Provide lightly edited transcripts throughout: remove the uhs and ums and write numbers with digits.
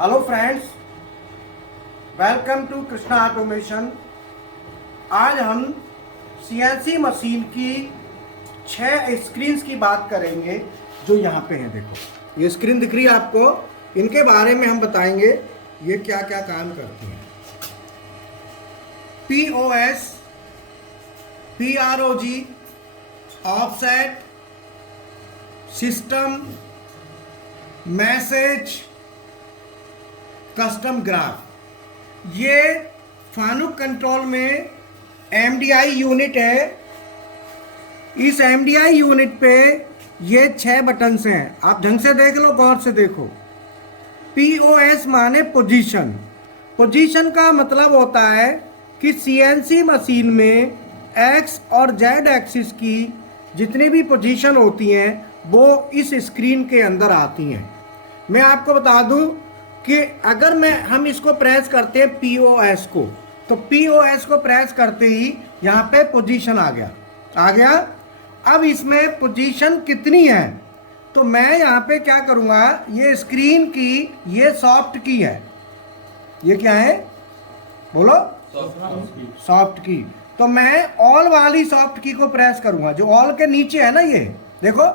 Hello friends, welcome to Krishna automation. आज हम CNC machine की 6 स्क्रीन्स की बात करेंगे जो यहाँ पे हैं। देखो ये स्क्रीन दिख रही है आपको, इनके बारे में हम बताएंगे ये क्या क्या काम करती हैं। POS, PROG, offset, system, message, custom graph. ये फानुक कंट्रोल में MDI यूनिट है। इस MDI यूनिट पे ये 6 बटन्स हैं। आप ढंग से देख लो, गौर से देखो। POS माने पोजीशन। पोजीशन का मतलब होता है कि CNC मशीन में X और Z एक्सिस की जितनी भी पोजीशन होती हैं वो इस स्क्रीन के अंदर आती हैं। मैं आपको बता दूं कि अगर हम इसको प्रेस करते हैं POS को, तो POS को प्रेस करते ही यहाँ पे पोजीशन आ गया। अब इसमें पोजीशन कितनी है, तो मैं यहाँ पे क्या करूँगा, ये स्क्रीन की ये सॉफ्ट की है। ये क्या है बोलो? सॉफ्ट की। तो मैं ऑल वाली सॉफ्ट की को प्रेस करूँगा, जो ऑल के नीचे है ना, ये देखो।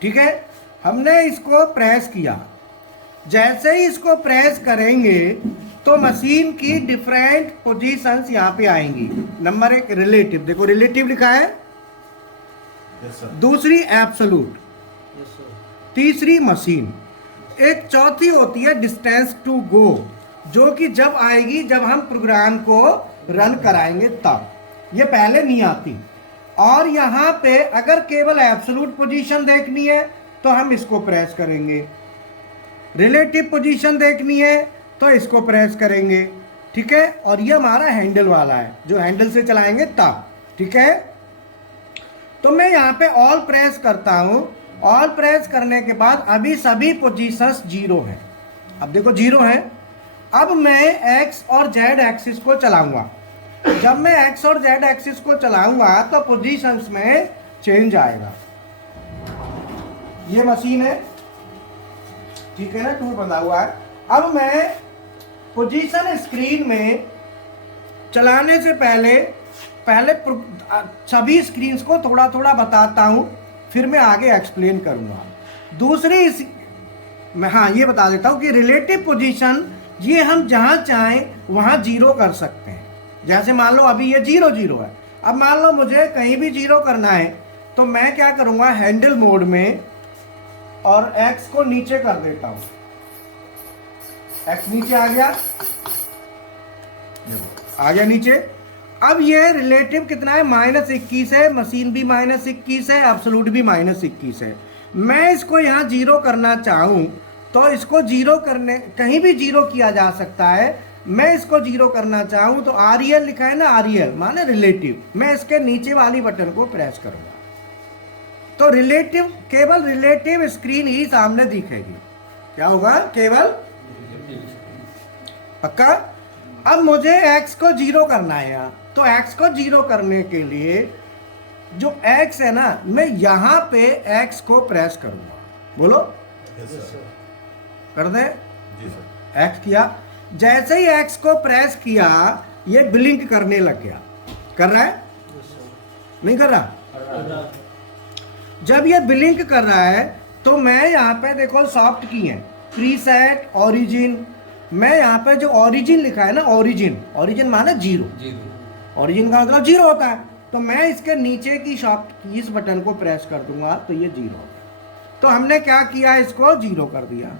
ठीक है, हमने इसको प्रेस किया। जैसे ही इसको प्रेस करेंगे तो मशीन की डिफरेंट पोजीशंस यहाँ पे आएंगी। नंबर 1 रिलेटिव, देखो रिलेटिव लिखा है। दूसरी एब्सोल्यूट, तीसरी मशीन, एक चौथी होती है डिस्टेंस टू गो, जो कि जब आएगी जब हम प्रोग्राम को रन कराएंगे तब। ये पहले नहीं आती। और यहाँ पे अगर केवल एब्सोल्यूट पोजीशन देखनी है तो हम इसको प्रेस करेंगे, रिलेटिव पोजीशन देखनी है तो इसको प्रेस करेंगे। ठीक है, और ये हमारा हैंडल वाला है जो हैंडल से चलाएंगे तब। ठीक है, तो मैं यहाँ पे ऑल प्रेस करता हूँ। ऑल प्रेस करने के बाद अभी सभी पोजीशंस 0 हैं। अब देखो 0 है। अब मैं X और Z एक्सिस को चलाऊंगा। जब मैं X और Z एक्सिस को चलाऊंगा तो पोजीशंस में चेंज आएगा। ये मशीन है, ठीक है ना, टूल बना हुआ है। अब मैं पोजीशन स्क्रीन में चलाने से पहले सभी स्क्रीन्स को थोड़ा थोड़ा बताता हूं, फिर मैं आगे एक्सप्लेन करूंगा। दूसरी मैं ये बता देता हूं कि रिलेटिव पोजीशन ये हम जहां चाहें वहां 0 कर सकते हैं। जैसे मान लो अभी ये 0 0 है। अब मान लो मुझे कहीं भी 0 करना है तो मैं क्या करूंगा, हैंडल मोड में और X को नीचे कर देता हूं। X नीचे आ गया, आ गया नीचे। अब ये रिलेटिव कितना है, -21 है। मशीन भी -21 है, एब्सोल्यूट भी -21 है। मैं इसको यहाँ 0 करना चाहूँ तो इसको 0 करने, कहीं भी 0 किया जा सकता है। मैं इसको 0 करना चाहूँ तो REL लिखा है ना, REL माने रिलेटिव। मैं इसके नीचे वाली बटन को प्रेस करूँगा तो रिलेटिव, केवल रिलेटिव स्क्रीन ही सामने दिखेगी। क्या होगा, केवल। पक्का? अब मुझे X को 0 करना है यहाँ, तो X को 0 करने के लिए जो X है ना, मैं यहाँ पे X को प्रेस करूंगा। बोलो कर दे। X किया। जैसे ही X को प्रेस किया ये ब्लिंक करने लग गया। कर रहा है? नहीं कर रहा? जब ये ब्लिंक कर रहा है तो मैं यहाँ पे देखो सॉफ्ट की है, प्रीसेट, ओरिजिन। मैं यहाँ पे जो ओरिजिन लिखा है ना, ओरिजिन माने 0। ओरिजिन का मतलब 0 होता है। तो मैं इसके नीचे की सॉफ्ट की इस बटन को प्रेस कर दूंगा तो ये 0 होगा। तो हमने क्या किया, इसको 0 कर दिया।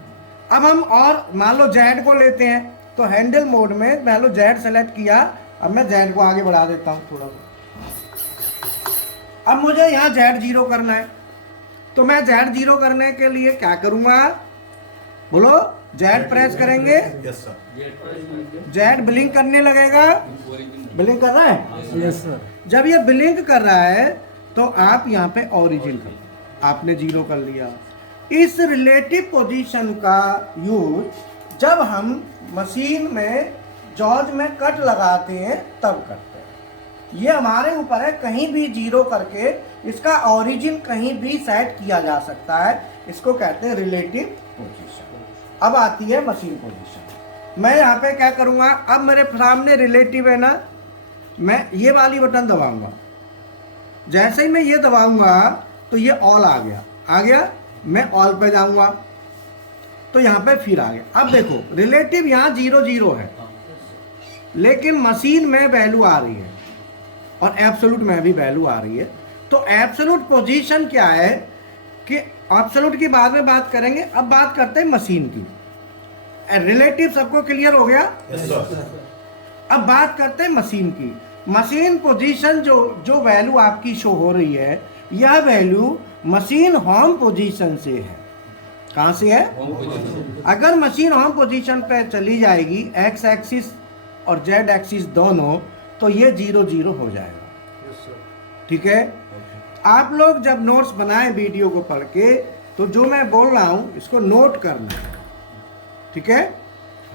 अब हम और मान लो Z को लेते हैं तो हैंडल मोड में मान लो Z सेलेक्ट किया। अब मैं Z को आगे बढ़ा देता हूँ थोड़ा। अब मुझे यहाँ Z 0 करना है तो मैं Z 0 करने के लिए क्या करूंगा, बोलो? Z प्रेस करेंगे, Z ब्लिंक करने लगेगा। ब्लिंक कर रहा है? Yes sir. जब ये ब्लिंक कर रहा है तो आप यहाँ पे ओरिजिन कर, आपने 0 कर लिया। इस रिलेटिव पोजीशन का यूज जब हम मशीन में जॉज में कट लगाते हैं तब करते हैं। ये हमारे ऊपर है, कहीं भी 0 करके इसका ओरिजिन कहीं भी सेट किया जा सकता है। इसको कहते हैं रिलेटिव पोजीशन। अब आती है मशीन पोजीशन। मैं यहाँ पे क्या करूँगा, अब मेरे सामने रिलेटिव है ना, मैं ये वाली बटन दबाऊंगा। जैसे ही मैं ये दबाऊंगा तो ये ऑल आ गया, मैं ऑल पे जाऊंगा तो यहाँ पे फिर आ गया। अब देखो रिलेटिव यहाँ 0 0 है, लेकिन मशीन में वैल्यू आ रही है और एब्सोल्यूट में भी वैल्यू आ रही है। तो एब्सोल्यूट पोजीशन क्या है कि एब्सोल्यूट की बाद में बात करेंगे, अब बात करते हैं मशीन की। रिलेटिव सबको क्लियर हो गया? अब बात करते हैं मशीन की। मशीन पोजीशन जो वैल्यू आपकी शो हो रही है, यह वैल्यू मशीन होम पोजीशन से है। कहां से है? अगर मशीन होम पोजीशन पे चली जाएगी, एक्स एक्सिस और जेड एक्सिस दोनों, तो ये 0 0 हो जाएगा। ठीक है, आप लोग जब नोट्स बनाए वीडियो को पढ़ के, तो जो मैं बोल रहा हूं इसको नोट करना है। ठीक है,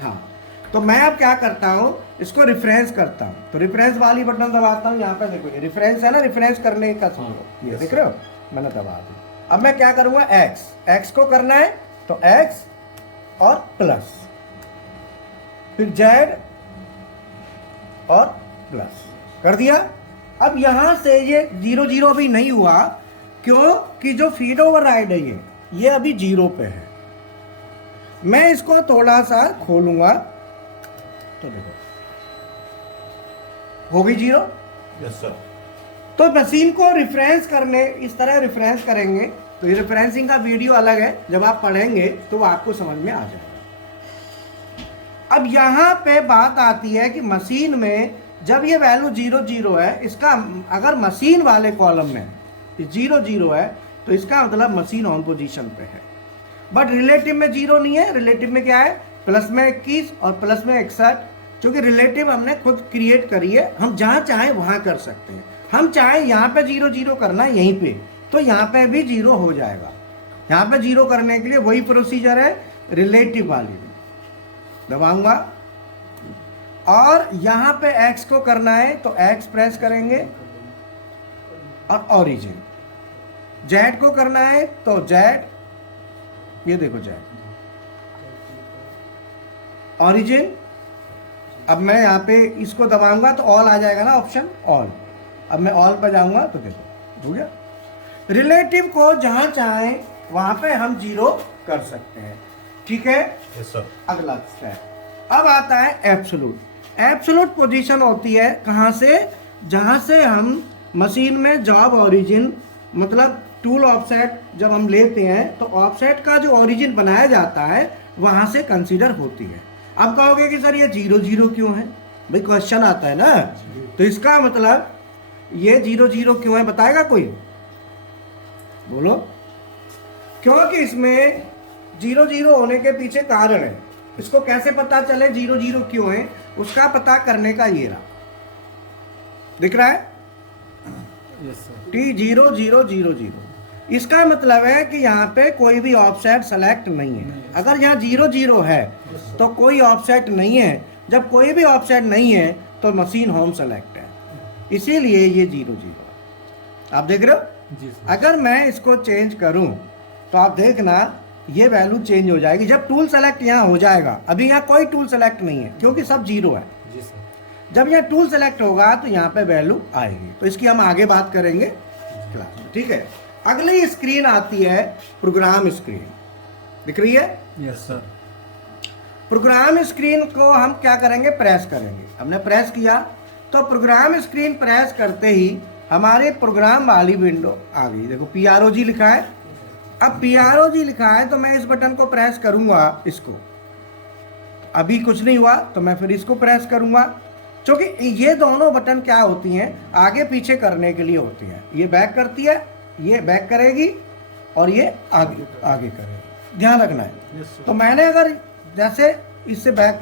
हाँ। तो मैं अब क्या करता हूं, इसको रिफरेंस करता हूं। तो रिफरेंस वाली बटन दबाता हूं। यहाँ पे देखो ये रिफरेंस है ना, रिफरेंस करने का ये देख रहे हो, मैंने दबा दिया। अब मैं क्या करूंगा, एक्स को करना है तो एक्स और प्लस, फिर जेड और प्लस कर दिया। अब यहां से ये 0 0 अभी नहीं हुआ, क्यों कि जो फीड ओवरराइड है ये अभी 0 पे है। मैं इसको थोड़ा सा खोलूंगा तो देखो हो गई 0। Yes sir. तो मशीन को रिफरेंस करने, इस तरह रिफरेंस करेंगे। तो ये रिफरेंसिंग का वीडियो अलग है, जब आप पढ़ेंगे तो आपको समझ में आ जाएगा। अब यहां पे बात आती है कि मशीन में जब ये वैल्यू 0 0 है, इसका अगर मशीन वाले कॉलम में 0 0 है तो इसका मतलब मशीन ऑन पोजीशन पे है। बट रिलेटिव में 0 नहीं है, रिलेटिव में क्या है, प्लस में 21 और प्लस में 61। क्योंकि रिलेटिव हमने खुद क्रिएट करी है, हम जहां चाहें वहां कर सकते हैं। हम चाहे यहाँ पे 0 0 करना है यहीं पे, तो यहाँ पे भी 0 हो जाएगा। यहाँ पे 0 करने के लिए वही प्रोसीजर है, रिलेटिव वाली दबाऊंगा। और यहाँ पे x को करना है तो x प्रेस करेंगे और ओरिजिन। z को करना है तो z, ये देखो z ओरिजिन। अब मैं यहाँ पे इसको दबाऊंगा तो ऑल आ जाएगा ना, ऑप्शन ऑल। अब मैं ऑल पर जाऊंगा तो देखो हो गया। रिलेटिव को जहां चाहे वहां पे हम 0 कर सकते हैं। ठीक है, यस सर। अगला स्टेप अब आता है एब्सोल्यूट। एब्सोल्यूट पोजीशन होती है कहां से, जहां से हम मशीन में जॉब ओरिजिन, मतलब टूल ऑफसेट जब हम लेते हैं तो ऑफसेट का जो ओरिजिन बनाया जाता है वहां से कंसीडर होती है। अब कहोगे कि सर ये 0 0 क्यों है, भाई क्वेश्चन आता है ना। तो इसका मतलब ये 0 0 क्यों है, बताएगा कोई? बोलो। क्योंकि इसमें 0 0 होने के पीछे कारण है। इसको कैसे पता चले 0 0 क्यों है, उसका पता करने का ये रहा, दिख रहा है T0 0 0 0। इसका मतलब है कि यहाँ पे कोई भी ऑफसेट सेलेक्ट नहीं है। अगर यहाँ 0 0 है तो कोई ऑफसेट नहीं है। जब कोई भी ऑफसेट नहीं है तो मशीन होम सेलेक्ट है, इसीलिए ये 0 0। आप देख रहे हो? अगर मैं इसको चेंज करूं तो आप देखना ये वैल्यू चेंज हो जाएगी जब टूल सेलेक्ट यहाँ हो जाएगा। अभी यहाँ कोई टूल सेलेक्ट नहीं है क्योंकि सब 0 है। जब यहाँ टूल सेलेक्ट होगा तो यहाँ पे वैल्यू आएगी। तो इसकी हम आगे बात करेंगे क्लास में। ठीक है, अगली स्क्रीन आती है प्रोग्राम स्क्रीन, दिख रही है? Yes sir. प्रोग्राम स्क्रीन को हम क्या करेंगे, प्रेस करेंगे। हमने प्रेस किया तो प्रोग्राम स्क्रीन प्रेस करते ही हमारे प्रोग्राम वाली विंडो आ गई। देखो PROG लिखा है। अब PROG लिखा है तो मैं इस बटन को प्रेस करूंगा, इसको अभी कुछ नहीं हुआ तो मैं फिर इसको प्रेस करूंगा। क्योंकि ये दोनों बटन क्या होती हैं, आगे पीछे करने के लिए होती हैं। ये बैक करती है, ये बैक करेगी और ये आगे आगे करेगी, ध्यान रखना है। तो मैंने अगर जैसे इससे बैक,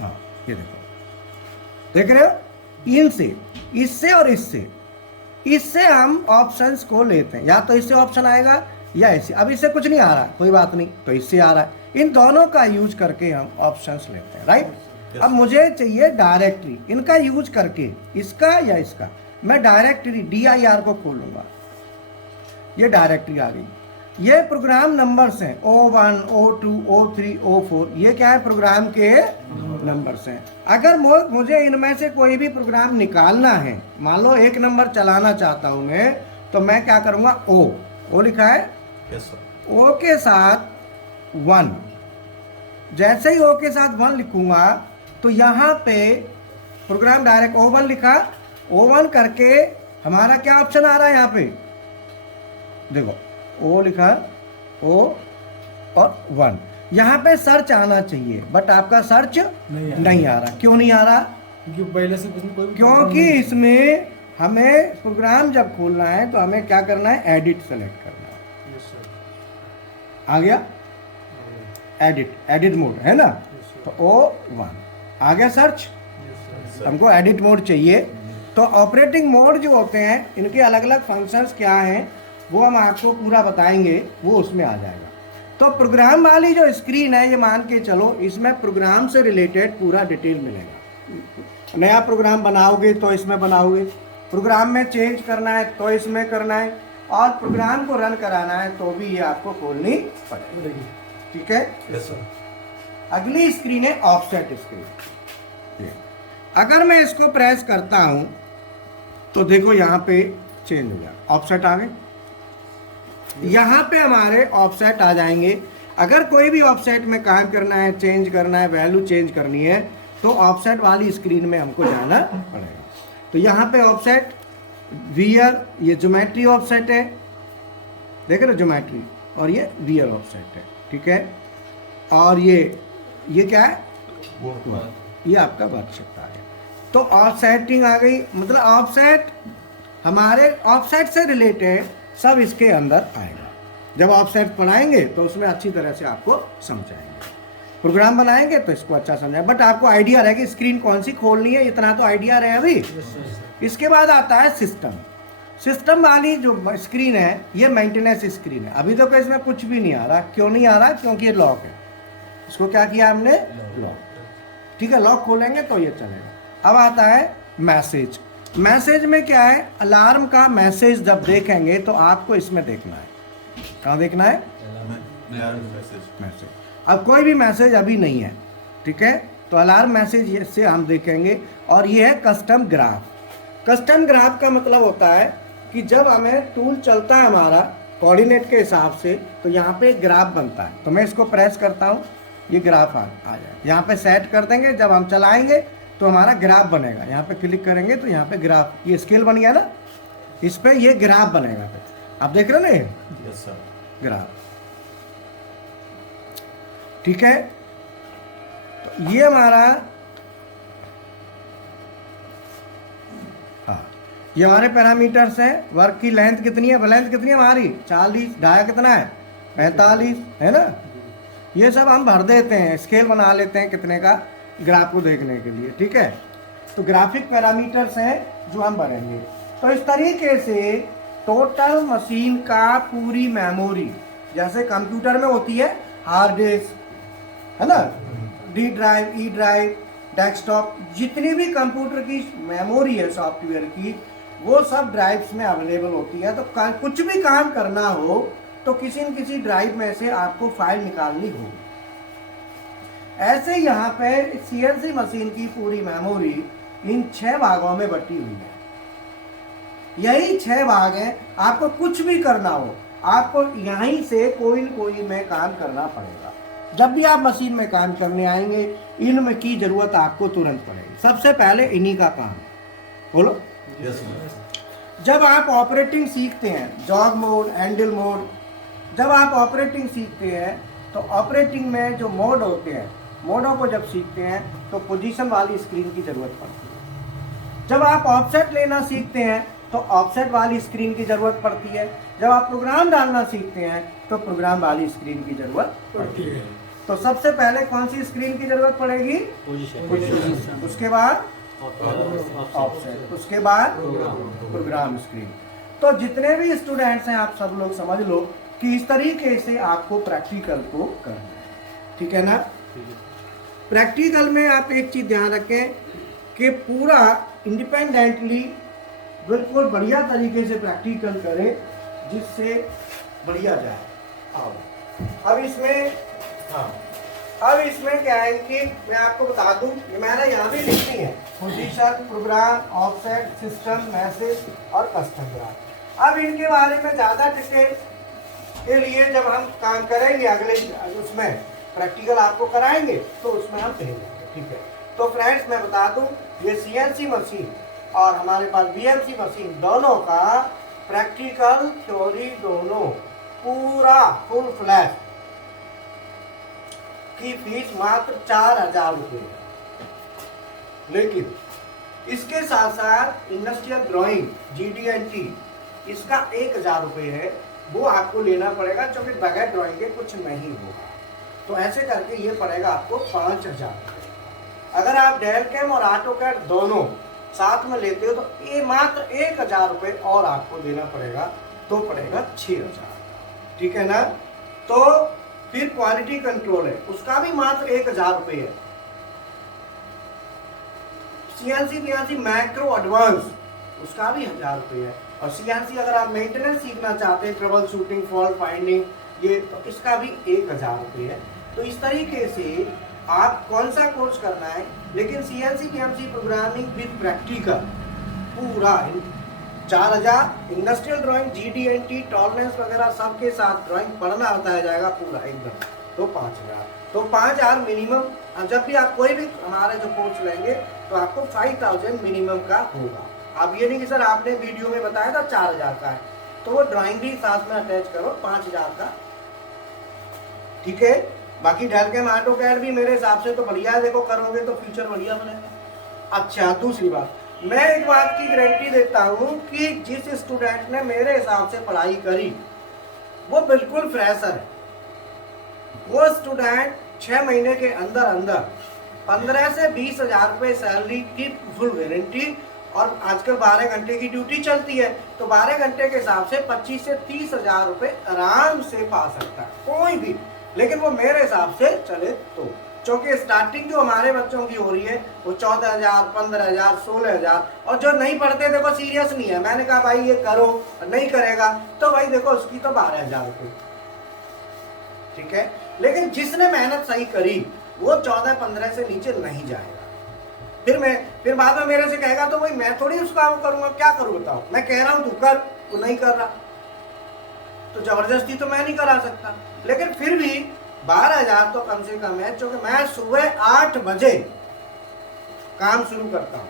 हाँ ये देखो, देख रहे हो, इनसे, इससे और इससे हम ऑप्शंस को लेते हैं। या तो इससे ऑप्शन आएगा या इससे। अब इससे कुछ नहीं आ रहा, कोई बात नहीं, तो इससे आ रहा है। इन दोनों का यूज करके हम ऑप्शंस लेते हैं, राइट। अब मुझे चाहिए डायरेक्टरी, इनका यूज करके, इसका या इसका। मैं डायरेक्टरी DIR को खोलूंगा, ये डायरेक्टरी आ गई। ये प्रोग्राम नंबर्स हैं, O1, O2, O3, O4, ये क्या है, प्रोग्राम के नंबर्स हैं। अगर मुझे इनमें से कोई भी प्रोग्राम निकालना है, मान लो एक नंबर चलाना चाहता हूं मैं, तो मैं क्या करूंगा, ओ लिखा है, ओ के साथ 1, जैसे ही ओ के साथ 1 लिखूंगा तो यहाँ पे प्रोग्राम डायरेक्ट O1 लिखा, O1 करके हमारा क्या ऑप्शन आ रहा है यहाँ पे, देखो ओ लिखा, ओ और 1, यहाँ पे सर्च आना चाहिए, बट आपका सर्च नहीं आ रहा। क्यों नहीं आ रहा, क्योंकि पहले से कुछ कोई क्योंकि इसमें हमें प्रोग्राम जब खोलना है तो हमें क्या करना है, एडिट सेलेक्ट करना है। आ गया, एडिट मोड है ना, तो O1 आ गया सर्च, हमको एडिट मोड चाहिए। तो ऑपरेटिंग मोड जो होते हैं इनके अलग अलग फंक्शंस क्या हैं वो हम आपको पूरा बताएंगे, वो उसमें आ जाएगा। तो प्रोग्राम वाली जो स्क्रीन है, ये मान के चलो इसमें प्रोग्राम से रिलेटेड पूरा डिटेल मिलेगा। नया प्रोग्राम बनाओगे तो इसमें बनाओगे, प्रोग्राम में चेंज करना है तो इसमें करना है, और प्रोग्राम को रन कराना है तो भी ये आपको खोलनी पड़ेगी। ठीक है, यस सर। अगली स्क्रीन है ऑफसेट स्क्रीन। अगर मैं इसको प्रेस करता हूं तो देखो यहाँ पे चेंज हो गया, ऑफसेट आ गए, यहाँ पे हमारे ऑफसेट आ जाएंगे। अगर कोई भी ऑफसेट में काम करना है, चेंज करना है, वैल्यू चेंज करनी है, तो ऑफसेट वाली स्क्रीन में हमको जाना पड़ेगा। तो यहाँ पे ऑफसेट वियर, ये ज्योमेट्री ऑफसेट है, देख रहे हो ज्योमेट्री, और ये वियर ऑफसेट है। ठीक है, और ये क्या है, ये आपका वर्कशीट आ गया। तो ऑफसेटिंग आ गई, मतलब ऑफसेट हमारे ऑफसेट से रिलेटेड सब इसके अंदर आएगा। जब ऑफसेट पढ़ाएंगे तो उसमें अच्छी तरह से आपको समझाएंगे, प्रोग्राम बनाएंगे तो इसको अच्छा समझाएंगे, बट आपको आइडिया रहे कि स्क्रीन कौन सी खोलनी है, इतना तो आइडिया रहे अभी। इसके बाद आता है सिस्टम। सिस्टम वाली जो स्क्रीन है ये मेंटेनेंस स्क्रीन है। अभी तो इसमें कुछ भी नहीं आ रहा, क्यों नहीं आ रहा, क्योंकि ये लॉक है। इसको क्या किया हमने, लॉक। ठीक है, लॉक खोलेंगे तो ये चलेगा। अब आता है मैसेज। मैसेज में क्या है, अलार्म का मैसेज जब देखेंगे तो आपको इसमें देखना है, कहाँ देखना है, मैसेज। अब कोई भी मैसेज अभी नहीं है, ठीक है, तो अलार्म मैसेज से हम देखेंगे। और ये है कस्टम ग्राफ। कस्टम ग्राफ का मतलब होता है कि जब हमें टूल चलता है हमारा कोऑर्डिनेट के हिसाब से, तो यहाँ पे ग्राफ बनता है। तो मैं इसको प्रेस करता हूँ, ये ग्राफ आ जाए, यहाँ पे सेट कर देंगे। जब हम चलाएंगे तो हमारा ग्राफ बनेगा, यहाँ पे क्लिक करेंगे तो यहाँ पे ग्राफ, ये स्केल बन गया ना, इस पे ये ग्राफ बनेगा। आप देख रहे हो ना, यस सर, ग्राफ। ठीक है, तो ये हमारा, हाँ, ये हमारे पैरामीटर्स हैं। वर्क की लेंथ कितनी है, लेंथ कितनी है हमारी, 40, डाया कितना है, 45 है ना। ये सब हम भर देते हैं, स्केल बना लेते हैं कितने का, ग्राफ को देखने के लिए। ठीक है, तो ग्राफिक पैरामीटर्स हैं जो हम भरेंगे। तो इस तरीके से टोटल मशीन का पूरी मेमोरी, जैसे कंप्यूटर में होती है हार्ड डिस्क है ना, D drive, E drive, desktop, जितनी भी कंप्यूटर की मेमोरी है सॉफ्टवेयर की, वो सब ड्राइव्स में अवेलेबल होती है। तो कुछ भी काम करना हो तो किसी न किसी ड्राइव में से आपको फाइल निकालनी होगी। ऐसे यहाँ पे सीएनसी मशीन की पूरी मेमोरी इन 6 भागों में बटी हुई है। यही 6 भाग हैं। आपको कुछ भी करना हो, आपको यहीं से कोई न कोई में काम करना पड़ेगा। जब भी आप मशीन में काम करने आएंगे, इनमें की जरूरत आपको तुरंत पड़ेगी। सबसे पहले इन्हीं का काम, बोलो। जब आप ऑपरेटिंग सीखते हैं, जॉब मोड, हैंडल मोड, जब आप ऑपरेटिंग सीखते हैं तो ऑपरेटिंग में जो मोड होते हैं, मोडों को जब सीखते हैं तो पोजीशन वाली स्क्रीन की जरूरत पड़ती है। जब आप ऑफसेट लेना सीखते हैं तो ऑफसेट वाली स्क्रीन की जरूरत पड़ती है। जब आप प्रोग्राम डालना सीखते हैं तो प्रोग्राम वाली स्क्रीन की जरूरत पड़ती है। तो सबसे पहले कौन सी स्क्रीन की जरूरत पड़ेगी, पोजीशन। उसके बाद ऑफसेट, उसके बाद प्रोग्राम स्क्रीन। तो जितने भी स्टूडेंट्स हैं, आप सब लोग समझ लो कि इस तरीके से आपको प्रैक्टिकल को करना है। ठीक है ना। प्रैक्टिकल में आप एक चीज ध्यान रखें कि पूरा इंडिपेंडेंटली बिल्कुल बढ़िया तरीके से प्रैक्टिकल करें, जिससे बढ़िया जाए। आओ। अब इसमें क्या है कि मैं आपको बता दूं, ये मैंने यहाँ भी लिखी है, position, program, offset, system, message और कस्टम ग्राफ। अब इनके बारे में ज़्यादा डिटेल के लिए जब हम काम करेंगे अगले उसमें प्रैक्टिकल आपको कराएंगे तो उसमें हम कहेंगे, ठीक है। तो फ्रेंड्स मैं बता दूं, ये सीएनसी मशीन और हमारे पास बीएमसी मशीन दोनों का प्रैक्टिकल थ्योरी दोनों पूरा फुल फ्लैश की फीस मात्र 4,000 रुपये है। लेकिन इसके साथ साथ इंडस्ट्रियल ड्राइंग GD&T इसका 1,000 रुपये है, वो आपको लेना पड़ेगा, जो कि बगैर ड्राइंग के कुछ नहीं होगा। तो ऐसे करके ये पड़ेगा आपको 5,000 रुपये। अगर आप डेल कैम और ऑटोकैड दोनों साथ में लेते हो तो ये मात्र 1,000 रुपये और आपको देना पड़ेगा, तो पड़ेगा 6,000, ठीक है ना। तो फिर क्वालिटी कंट्रोल है, उसका भी मात्र 1,000 रुपये है। CNC मैक्रो एडवांस उसका भी 1,000 रुपये है। और CNC अगर आप मेंटेनेंस सीखना चाहते हैं, ट्रबल शूटिंग, फॉल्ट फाइंडिंग, ये तो इसका भी 1,000 रुपये है। तो इस तरीके से आप कौन सा कोर्स करना है, लेकिन CNC PMC programming with practical पूरा 4,000, इंडस्ट्रियल ड्राइंग GD&T टॉलरेंस वगैरह सबके साथ ड्राइंग पढ़ना बताया जाएगा पूरा एकदम, तो 5,000। तो 5,000 मिनिमम। जब भी आप कोई भी हमारे जो कोर्स लेंगे तो आपको 5,000 मिनिमम का होगा। अब ये नहीं कि सर आपने वीडियो में बताया था 4,000 का है, तो वो ड्राइंग भी साथ में अटैच करो 5,000 का, ठीक है। बाकी डेल कैम ऑटोकैड भी मेरे हिसाब से तो बढ़िया है, देखो करोगे तो फ्यूचर बढ़िया बनेगा। अच्छा, दूसरी बात, मैं एक बात की गारंटी देता हूँ कि जिस स्टूडेंट ने मेरे हिसाब से पढ़ाई करी वो बिल्कुल फ्रेशर है। वो स्टूडेंट 6 महीने के अंदर अंदर 15 से 20,000 रुपये सैलरी की फुल गारंटी, और आजकल 12 घंटे की ड्यूटी चलती है, तो 12 घंटे के हिसाब से 25 से 30,000 रुपये आराम से पा सकता है कोई भी, लेकिन वो मेरे हिसाब से चले तो। क्योंकि स्टार्टिंग जो हमारे बच्चों की हो रही है वो 14,000, 15,000, 16,000, और जो नहीं पढ़ते देखो सीरियस नहीं है, मैंने कहा भाई ये करो, नहीं करेगा तो भाई देखो उसकी तो 12,000 रुपये, ठीक है। लेकिन जिसने मेहनत सही करी वो 14-15 से नीचे नहीं जाएगा। फिर बाद में मेरे से कहेगा तो भाई मैं थोड़ी उस काम करूंगा, क्या करूं बताओ, मैं कह रहा हूं तू कर, तू नहीं कर रहा, तो जबरदस्ती तो मैं नहीं करा सकता। लेकिन फिर भी 12,000 तो कम से कम है, क्योंकि मैं सुबह 8 बजे काम शुरू करता हूँ,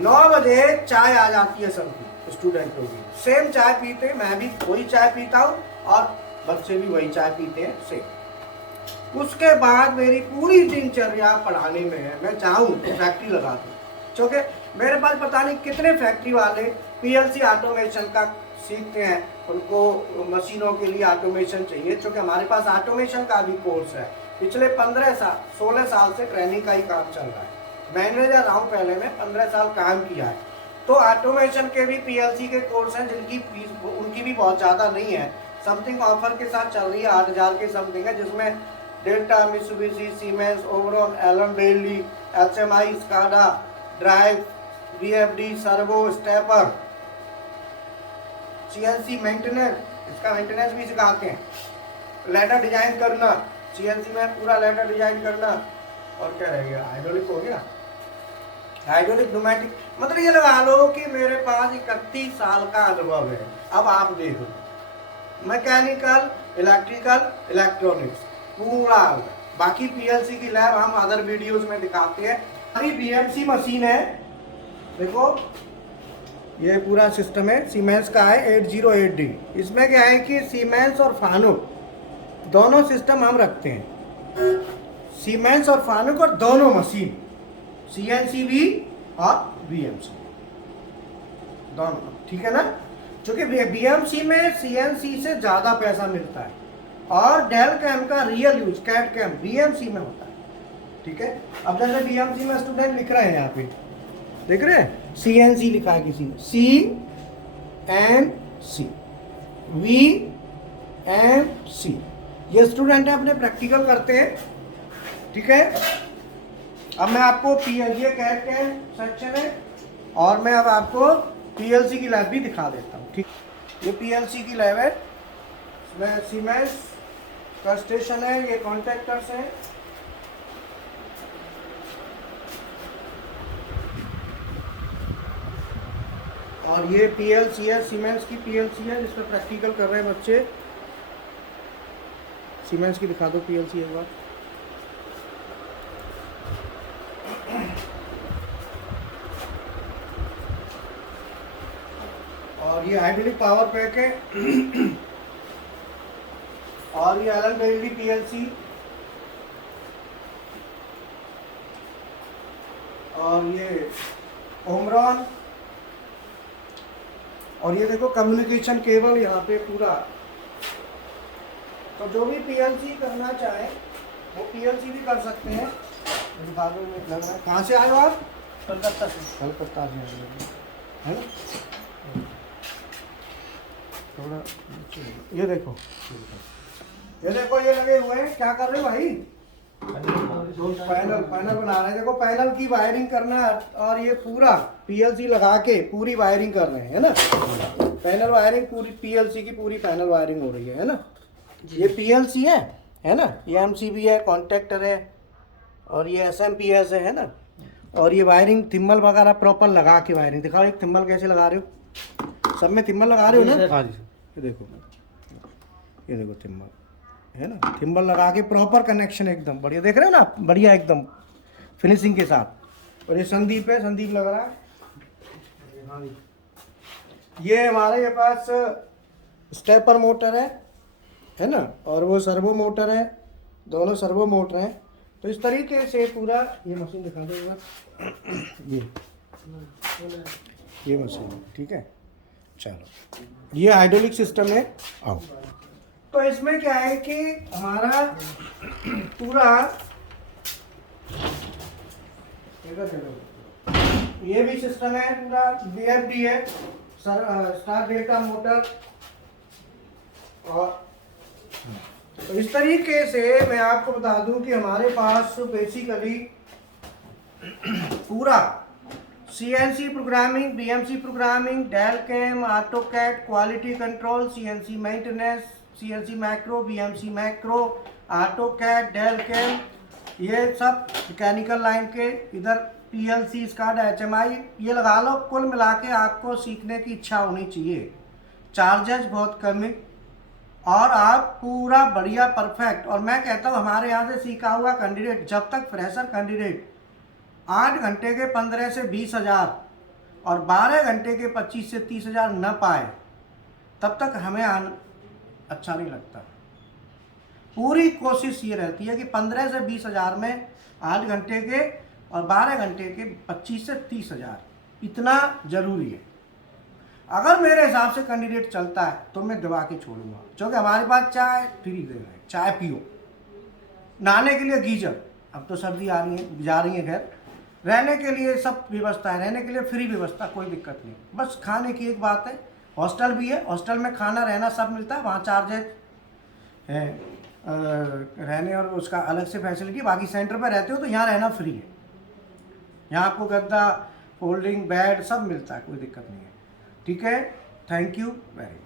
9 बजे चाय आ जाती है सबकी स्टूडेंटों की, सेम चाय पीते, मैं भी वही चाय पीता हूँ और बच्चे भी वही चाय पीते हैं सेम। उसके बाद मेरी पूरी दिनचर्या पढ़ाने में है। मैं चाहूँ तो फैक्ट्री लगा दूँ, क्योंकि मेरे पास पता नहीं कितने फैक्ट्री वाले PLC ऑटोमेशन का सीखते हैं, उनको मशीनों के लिए ऑटोमेशन चाहिए, क्योंकि हमारे पास ऑटोमेशन का भी कोर्स है। पिछले 16 साल से ट्रेनिंग का ही काम चल रहा है। मैनेजर रहा हूँ पहले, मैं 15 साल काम किया है। तो ऑटोमेशन के भी PLC के कोर्स हैं जिनकी फीस उनकी भी बहुत ज़्यादा नहीं है, समथिंग ऑफर के साथ चल रही है, 8,000 के समथिंग है, जिसमें डेल्टा, मित्सुबिशी, सीमेंस, ओवरॉन, एलन बेली, HMI, SCADA, drive, VFD, servo, stepper, CNC maintenance, इसका मेंटेनेंस भी सिखाते हैं, लेटर डिजाइन करना, CNC में पूरा लेटर डिजाइन करना, और क्या रह गया, हाइड्रोलिक हो गया, हाइड्रोलिक न्यूमेटिक, मतलब ये लगा लो कि मेरे पास 31 साल का अनुभव है। अब आप देखो, मैकेनिकल, इलेक्ट्रिकल, इलेक्ट्रॉनिक्स पूरा। बाकी PLC की लैब हम अदर वीडियोस में दिखाते हैं। अभी BMC मशीन है, देखो ये पूरा सिस्टम है, सीमेंस का है 808D। इसमें क्या है कि सीमेंस और फानुक दोनों सिस्टम हम रखते हैं, सीमेंस और फानुक और दोनों मशीन, CNC भी और BMC दोनों, ठीक है ना। क्योंकि BMC में CNC से ज़्यादा पैसा मिलता है, और डेल कैम का real use CAD CAM BMC में होता है, ठीक है। अब जैसे BMC में स्टूडेंट लिख रहे हैं, यहाँ पे देख रहे हैं CNC लिखा है किसी ने, CNC, VMC, ये स्टूडेंट है अपने प्रैक्टिकल करते हैं, ठीक है। अब मैं आपको ये कैट कैम सेक्शन है, और मैं अब आपको PLC की लैब भी दिखा देता हूँ, ठीक। ये PLC की लैब है, में सीमेंस का स्टेशन है, ये कॉन्ट्रैक्टर्स हैं। और ये पीएलसी है, सीमेंस की पीएलसी है जिसमें प्रैक्टिकल कर रहे हैं बच्चे। सीमेंस की दिखा दो पीएलसी एक बार। और ये हाइड्रोलिक पावर पैक है। और ये एलन बेल्डी पीएलसी। और ये ओमरॉन। और ये देखो कम्युनिकेशन केबल यहाँ पे पूरा। तो जो भी पीएलसी करना चाहे वो पीएलसी भी कर सकते हैं। भागों में लग रहा है। कहाँ से आए हो आप? कलकत्ता से। कलकत्ता से आए हो, है ना? थोड़ा ये देखो, ये लगे हुए हैं। क्या कर रहे हो भाई? पैनल बना रहे हैं। देखो पैनल की वायरिंग करना है। और ये पूरा पीएलसी लगा के पूरी वायरिंग कर रहे हैं, है ना? पैनल वायरिंग पूरी पीएलसी की पूरी पैनल वायरिंग हो रही है ना? ये पीएलसी है ना? ये एमसीबी है, कॉन्ट्रैक्टर है। और ये एसएमपीएस है ना? और ये वायरिंग थिम्बल वगैरह प्रॉपर लगा के वायरिंग दिखाओ। एक थिम्बल कैसे लगा रहे हो? सब में थिम्बल लगा रहे हो ना? हाँ जी। ये देखो थिम्बल है ना? थिम्बल लगा के प्रॉपर कनेक्शन एकदम बढ़िया। देख रहे हो ना आप? बढ़िया एकदम फिनिशिंग के साथ। और ये संदीप है, संदीप लग रहा है। ये हमारे पास स्टेपर मोटर है ना? और वो सर्वो मोटर है, दोनों सर्वो मोटर हैं। तो इस तरीके से पूरा ये मशीन दिखा दो एक बार। ये मशीन है, ठीक है। चलो, ये हाइड्रोलिक सिस्टम है। आओ। तो इसमें क्या है कि हमारा पूरा ये भी सिस्टम है, पूरा VFD है, स्टार डेल्टा मोटर। और तो इस तरीके से मैं आपको बता दूं कि हमारे पास बेसिकली पूरा CNC programming, BMC programming, Delcam, AutoCAD, quality control, CNC maintenance, CNC macro, BMC macro, AutoCAD, Delcam, ये सब मैकेनिकल लाइन के। इधर PLC, SCADA, HMI, ये लगा लो। कुल मिला के आपको सीखने की इच्छा होनी चाहिए। चार्जेस बहुत कम है और आप पूरा बढ़िया परफेक्ट। और मैं कहता हूँ हमारे यहाँ से सीखा हुआ कैंडिडेट, जब तक फ्रेशर कैंडिडेट 8 घंटे के 15 से 20 हज़ार और 12 घंटे के 25 से 30 हज़ार न पाए, तब तक हमें अच्छा नहीं लगता। पूरी कोशिश ये रहती है कि 15 से 20 हज़ार में 8 घंटे के और 12 घंटे के 25 से 30 हज़ार, इतना ज़रूरी है। अगर मेरे हिसाब से कैंडिडेट चलता है तो मैं दबा के छोड़ूंगा, क्योंकि हमारे पास चाय फ्री दे रहे हैं। चाय पियो, नहाने के लिए गीजर, अब तो सर्दी आ रही है, जा रही है खैर, रहने के लिए सब व्यवस्था है, रहने के लिए फ्री व्यवस्था, कोई दिक्कत नहीं। बस खाने की एक बात है, हॉस्टल भी है, हॉस्टल में खाना रहना सब मिलता है। वहाँ चार्जेज है रहने और उसका अलग से फैसिलिटी। बाकी सेंटर पर रहते हो तो यहाँ रहना फ्री है। यहाँ आपको गद्दा, फोल्डिंग बेड सब मिलता है, कोई दिक्कत नहीं है। ठीक है, थैंक यू वेरी मच।